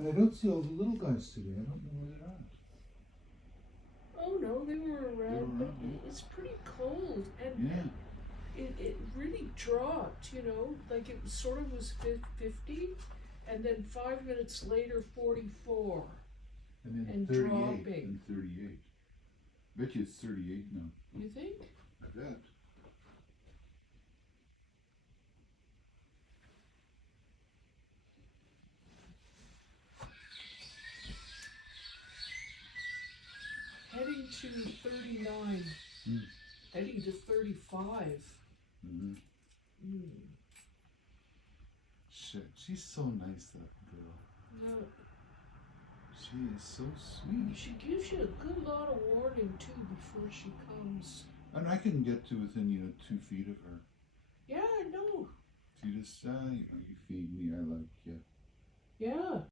And I don't see all the little guys today. I don't know where they're at. Oh no, they were around, but yeah. it's pretty cold, and Yeah. it really dropped, you know, like it sort of was 50, and then 5 minutes later 44. And then And 38 dropping. and 38. Bet you it's 38 now. You think? I bet. Heading to 39. Mm. Heading to 35. Mm-hmm. Mm. Shit, she's so nice, that girl. No, She is so sweet. she gives you a good lot of warning too before she comes. And I can get to within, 2 feet of her. Yeah, I know. She just, you feed me, I like you. Yeah.